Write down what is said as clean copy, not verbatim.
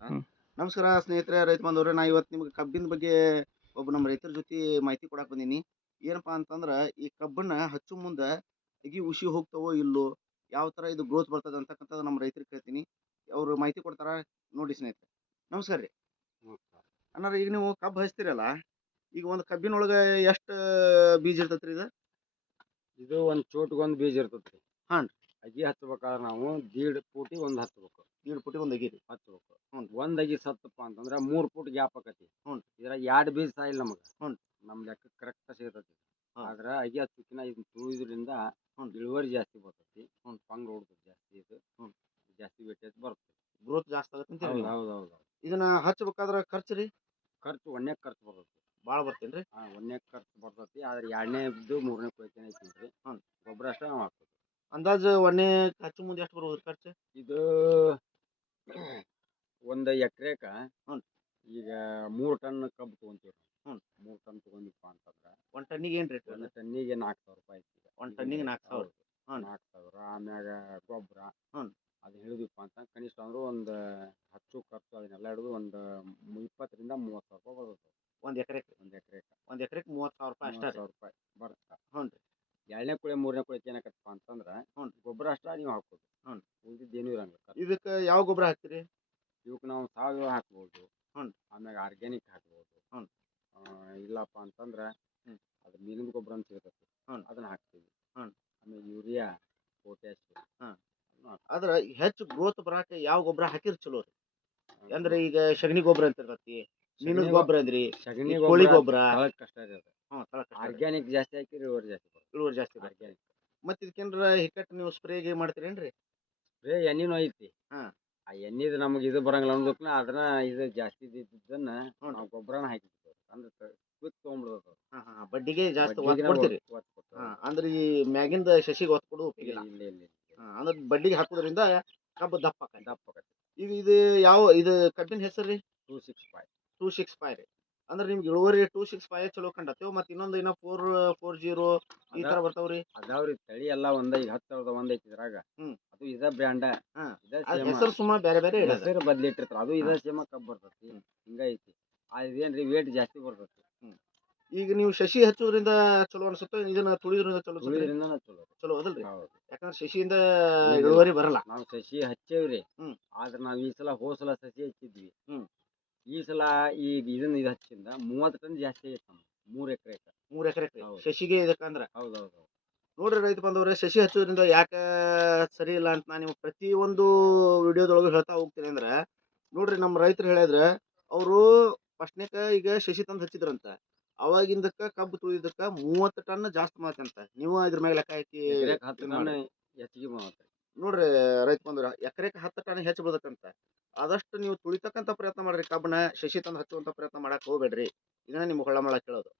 ಆ, ಹ್ಮ್. ನಮಸ್ಕಾರ ಸ್ನೇಹಿತರೆ, ರೈತ ಬಾಂಧವ್ರೆ. ನಾ ಇವತ್ತು ನಿಮ್ಗೆ ಕಬ್ಬಿನ ಬಗ್ಗೆ ಒಬ್ಬ ನಮ್ಮ ರೈತರ ಜೊತೆ ಮಾಹಿತಿ ಕೊಡಾಕ್ ಬಂದೀನಿ. ಏನಪ್ಪಾ ಅಂತಂದ್ರ, ಈ ಕಬ್ಬನ್ನ ಹಚ್ಚು ಮುಂದ ಅಗಿ ಉಸಿ ಹೋಗ್ತಾವೋ ಇಲ್ಲೋ, ಯಾವ ತರ ಇದು ಗ್ರೋತ್ ಬರ್ತದ ಅಂತಕ್ಕಂಥದ್ದು ನಮ್ಮ ರೈತರಿಗೆ ಕೇಳ್ತೀನಿ. ಅವ್ರು ಮಾಹಿತಿ ಕೊಡ್ತಾರ. ನೋಡಿ ಸ್ನೇಹಿತರೆ, ನಮಸ್ಕಾರ ರೀ. ನಮಸ್ಕಾರ. ಅನ್ನಾರ, ಈಗ ನೀವು ಕಬ್ಬು ಹಚ್ತಿರಲ್ಲ, ಈಗ ಒಂದು ಕಬ್ಬಿನೊಳಗ ಎಷ್ಟು ಬೀಜ ಇರ್ತೈತ್ರಿ ಇದು? ಇದು ಒಂದ್ ಚೋಟ್ಗೊಂದ್ ಬೀಜ ಇರ್ತೈತ್ರಿ. ಹಾಂ. ಅಗಿ ಹಚ್ಬೇಕಾದ್ರೆ ನಾವು ದೀಡ್ ಫೂಟಿ ಒಂದ್ ಹಚ್ಬೇಕು. ದೀಡ್ ಪುಟಿ ಒಂದು ಅಗಿ ರೀ. ಹಚ್ಬೇಕು. ಹ್ಞೂ. ಒಂದ್ ಅಗಿ ಸತ್ತಪ್ಪ ಅಂತಂದ್ರ 3 ಫೂಟ್ ಗ್ಯಾಪ್ ಆಕತಿ. ಹ್ಞೂ. ಇದ್ರಾಗ 2 ಬೀಜ ಸಾಯಿಲ್ ನಮಗ. ಹ್ಞೂ. ನಮ್ ಲೆಕ್ಕ ಕರೆಕ್ಟ್ ಸಿಗತೈತಿ. ಹಾ. ಆದ್ರ ಅಗಿ ಹಚ್ಚುಕಿನ ಇದನ್ನ ತುಳಿದ್ರಿಂದ ಹ್ಞೂ. ಇಳುವರಿ ಜಾಸ್ತಿ ಬರ್ತೈತಿ. ಹ್ಞೂ. ಫಂಗ್ ಹೊಡ್ತೈತಿ ಜಾಸ್ತಿ ಇದು. ಹ್ಞೂ. ಜಾಸ್ತಿ ವೇಟೇಜ್ ಬರುತ್ತೆ. ಗ್ರೋತ್ ಜಾಸ್ತಿ ಆಗತ್ತೆ ಅಂತೀರಿ ಹೌದ್ ನೀವು. ಹೌದ್ ಹೌದ್ ಹೌದ್. ಇದನ್ನ ಹಚ್ಬೇಕಾದ್ರ ಖರ್ಚು ರೀ ಖರ್ಚು ಒಣ್ಯಾಗ ಖರ್ಚು ಬರ್ತೈತಿ. ಭಾಳ ಬರ್ತೇನ್ರಿ? ಒಣ್ಯಾಗ ಖರ್ಚು ಬರ್ತೈತಿ. ಆದ್ರೆ 2ನೇದ್ದು 3ನೇ ಕೊಯ್ತೇನೆ ಐತಿ ನೋಡ್ರಿ. ಹ್ಞೂ. ಗೊಬ್ಬರ ಅಷ್ಟ ನಾವ್ ಹಾಕ್ಬೇಕು. ಅಂದಾಜು ಒಣ್ಣೆ ಹಚ್ಚು ಮುಂದೆ ಎಷ್ಟು ಬರ್ಬೋದು ಖರ್ಚು? ಇದು ಒಂದ್ ಎಕರೆಕ ಹ್ಞೂ. ಈಗ 3 ಟನ್ ಕಬ್ಬು ತಗೊಂತೀವಿ. ಹ್ಞೂ. 3 ಟನ್ ತಗೊಂಡಿಪ್ಪ ಅಂತಂದ್ರ ಒಂದು ಟನ್ನಿಗೆ ಏನು ರೇಟ್ ಒಂದ್ ಅದು? ಟನ್ನಿಗೆ 4,000 ರೂಪಾಯಿ ಐತಿ. ಒಂದು ಟನ್ನಿಗೆ 4000. ಹೌದು. ಹ್ಞೂ. 4,000 ಆಮ್ಯಾಗ ಗೊಬ್ಬರ ಹ್ಞೂ. ಅದು ಹಿಡಿದಿಪ್ಪ ಅಂತ ಕನಿಷ್ಠ ಅಂದ್ರೂ ಒಂದು ಹಚ್ಚು ಖರ್ಚು ಅದನ್ನೆಲ್ಲ ಹಿಡಿದು ಒಂದು 20,000 ರಿಂದ 30,000 ರೂಪಾಯಿ ಬರ್ತೈತೆ. ಒಂದು ಎಕರೆಗೆ? ಒಂದು ಎಕರೆಕ ಒಂದು ಎಕರೆಗೆ 30,000 ರೂಪಾಯಿ ಅಷ್ಟೇ ರೀ? 30,000 ರೂಪಾಯಿ ಬರುತ್ತೆ. ಹ್ಞೂ ರೀ. 2ನೇ ಕುಳೆ 3ನೇ ಕುಳೆಗೆ ಏನಾಕತ್ತಪ್ಪ ಅಂತಂದ್ರ ಹ್ಞೂ. ಗೊಬ್ಬರ ಅಷ್ಟ ನೀವು ಹಾಕೋದು. ಹ್ಞೂ. ಉಳಿದಿದ್ದೇನು ಇರಂಗಿಲ್ಲ ಖರ್ಚು. ಇದಕ್ಕೆ ಯಾವ ಗೊಬ್ಬರ ಹಾಕ್ತೀರಿ? ಇವಕ್ಕೆ ನಾವು ಸಾವಯವ ಹಾಕ್ಬೋದು. ಹ್ಞೂ. ಆಮ್ಯಾಗ ಆರ್ಗ್ಯಾನಿಕ್ ಹಾಕ್ಬೋದು. ಹ್ಞೂ. ಇಲ್ಲಪ್ಪ ಅಂತಂದ್ರ ಹ್ಞೂ. ಅದು ಮೀನಿನ ಗೊಬ್ಬರ ಅಂತ ಸಿಗತೈತಿ. ಹ್ಞೂ. ಅದನ್ನ ಹಾಕ್ತೀವಿ. ಹ್ಞೂ. ಆಮೇಲೆ ಯೂರಿಯಾ, ಪೊಟ್ಯಾಶ್ ಹಾಂ. ಆದ್ರೆ ಹೆಚ್ಚು ಗ್ರೋತ್ ಬರಾಕ ಯಾವ ಗೊಬ್ಬರ ಹಾಕಿದ್ರೆ ಚಲೋ ರೀ? ಅಂದ್ರೆ ಈಗ ಸಗಣಿ ಗೊಬ್ಬರ ಅಂತ ಇರ್ತೈತಿ, ಮೀನದ ಸಗಣಿ ಗೊಬ್ಬರ ಅಂದ್ರಿ, ಸಗಣಿ ಈ ಕೋಳಿ ಗೊಬ್ಬರ. ತಳಕ್ ಕಷ್ಟ ಇರ್ತದೆ. ಹ್ಞೂ, ತಳಕ ಆರ್ಗ್ಯಾನಿಕ್ ಜಾಸ್ತಿ ಹಾಕಿದ್ರೆ ಇಳುವರಿ ಜಾಸ್ತಿ ಬರುತ್ತೆ. ಇಳುವರಿ ಜಾಸ್ತಿ ಬರುತ್ತೆ. ಆರ್ಗ್ಯಾನಿಕ್ ಮತ್ತೆ ಇದಕ್ಕೇನಾರ ಹಿಕ್ಕಟ್ಟು ನೀವು ಸ್ಪ್ರೇಗೆ ಮಾಡ್ತೀರೇನ್ರಿ? ಬರೇ ಎಣ್ಣೆನೂ ಐತಿ. ಹಾಂ. ಆ ಎಣ್ಣೆದು ನಮಗೆ ಇದು ಬರಂಗಿಲ್ಲ ಅನ್ನೋದಕ್ಕೆ ಅದನ್ನ ಇದು ಜಾಸ್ತಿ ಇದ್ದಿದ್ದನ್ನ ಹ್ಞೂ. ನಾವು ಗೊಬ್ಬರನ ಹಾಕಿರ್ತೀವಿ. ಅಂದ್ರೆ ಕ್ವಿಕ್ ತೊಗೊಂಡ್ಬಿಡ್ತದೆ. ಹಾಂ ಹಾಂ. ಬಡ್ಡಿಗೆ ಜಾಸ್ತಿ ಒತ್ತು ಬಡ್ಡಿಗೆನ ಕೊಡ್ತೀರಿ? ಒತ್ತು ಕೊಡ್ತದೆ. ಹಾಂ. ಅಂದ್ರೆ ಈ ಮ್ಯಾಗಿಂದ ಶಶಿಗೆ ಒತ್ತು ಕೊಡೋದು ಇಲ್ಲ ಉಪಯೋಗಿಲ್ಲ. ಇಲ್ಲ ಇಲ್ಲ ಇಲ್ಲ. ಹಾಂ. ಅಂದ್ರೆ ಬಡ್ಡಿಗೆ ಹಾಕೋದ್ರಿಂದ ಕಬ್ಬು ದಪ್ಪ ಆಕೈತಿ. ದಪ್ಪ ಆಗತ್ತೆ. ಈಗ ಇದು ಯಾವ ಇದು ಕಬ್ಬಿನ ಹೆಸರು ರೀ? 265. 265 ರೀ. ಅಂದ್ರೆ ನಿಮ್ಗೆ ಇಳುವರಿ 265 ಚಲೋ ಕಂಡತ್ತೇವ್. ಮತ್ತೆ ಇನ್ನೊಂದು 440 ಈ ಅದ ತರ ಬರ್ತಾವ್ರಿ? ಅದಾವ್ರಿ ತಳಿ ಎಲ್ಲ ಒಂದ ಈಗ 10,000 ಒಂದ್ ಐತಿ ಇದ್ರಾಗ. ಹ್ಮ್. ಅದು ಇದ ಬ್ರ್ಯಾಂಡ. ಹಾಂ. ಇದ ಅದು ಸೇಮ. ಹೆಸರು ಸುಮ್ಮ ಬೇರೆ ಬೇರೆ ಇಡೋದು. ಹೆಸರು ಬದ್ಲಿಟ್ಟಿರ್ತಾರ. ಅದು ಇದ ಹಾಂ. ಸೇಮ ಕಬ್ಬ್ ಬರ್ತೈತಿ. ಹ್ಮ್. ಹಿಂಗ ಐತಿ. ಇದೇನ್ರಿ ವೇಟ್ ಜಾಸ್ತಿ ಬರ್ತೈತಿ. ಹ್ಮ್. ಈಗ ನೀವು ಶಶಿ ಹಚ್ಚೋದ್ರಿಂದ ಚಲೋ ಅನ್ಸುತ್ತೆ, ಇದನ್ನ ತುಳಿಯೋದ್ರಿಂದ ಚಲೋ ಅನ್ಸುತ್ತೆ? ತುಳಿದ್ರಿಂದನ ಚಲೋ. ಚಲೋ ಹೌದಲ್ರಿ? ಹೌದು. ಯಾಕಂದ್ರೆ ಶಶಿಯಿಂದ ಇಲ್ಲ. ಇಳುವರಿ ಬರಲ್ಲ. ನಾವು ಸಸಿ ಹಚ್ಚೇವ್ರಿ. ಹ್ಮ್. ಆದ್ರ ನಾವ್ ಈ ಸಲ ಹೋದ್ ಸಸಿ ಹಚ್ಚಿದ್ವಿ. ಹ್ಮ್. ಈ ಸಲ ಈಗ ಇದನ್ನ ಇದು ಹಚ್ಚಿಂದ 30 ಟನ್ ಜಾಸ್ತಿ ಐತಿ ನಮ್ಗೆ 3 ಎಕರೆಕ. 3 ಎಕರೆ ಹೌದು. ಶಶಿಗೆ ಇದಕ್ಕಂದ್ರ. ಹೌದೌದು. ನೋಡ್ರಿ ರೈತ ಬಂದವ್ರೆ, ಶಶಿ ಹಚ್ಚೋದ್ರಿಂದ ಯಾಕ ಸರಿ ಇಲ್ಲ ಅಂತ ನಾನು ನಿಮ್ಗೆ ಪ್ರತಿ ಒಂದು ವಿಡಿಯೋದೊಳಗೆ ಹೇಳ್ತಾ ಹೋಗ್ತೀನಿ. ಅಂದ್ರೆ ನೋಡ್ರಿ, ನಮ್ಮ ರೈತರು ಹೇಳಿದ್ರೆ ಅವರು ಫಸ್ಟ್ನೇಕ ಈಗ ಶಶಿ ತಂದು ಹಚ್ಚಿದ್ರಂತ, ಅವಾಗಿಂದಕ್ಕ ಕಬ್ಬು ತುಳಿದಕ್ಕ 30 ಟನ್ ಜಾಸ್ತಿ ಮಾತಂತ. ನೀವು ಇದ್ರ ಮೇಲೆ ಲೆಕ್ಕ ಹಾಕಿ ಎಕರೆಕ 10 ಇದು ಟನ್ ಮಾಡ್ರಿ. ಹೆಚ್ಚಿಗೆ ಬಂದೈತಿ. ನೋಡ್ರಿ ರೈತ ಬಂದವ್ರ, ಎಕರೆಗೆ 10 ಟನ್ ಹೆಚ್ಚು ಬೀಳತಂತ. ಆದಷ್ಟು ನೀವು ತುಳಿತಕ್ಕಂಥ ಪ್ರಯತ್ನ ಮಾಡ್ರಿ. ಕಬ್ಬನ ಶಶಿ ತಂದು ಹಚ್ಚುವಂತ ಪ್ರಯತ್ನ ಮಾಡಕ್ ಹೋಗ್ಬೇಡ್ರಿ. ಇದನ್ನ ನಿಮ್ಗೆ ಹೊಳ್ಳಮಳ ಕೇಳೋದು.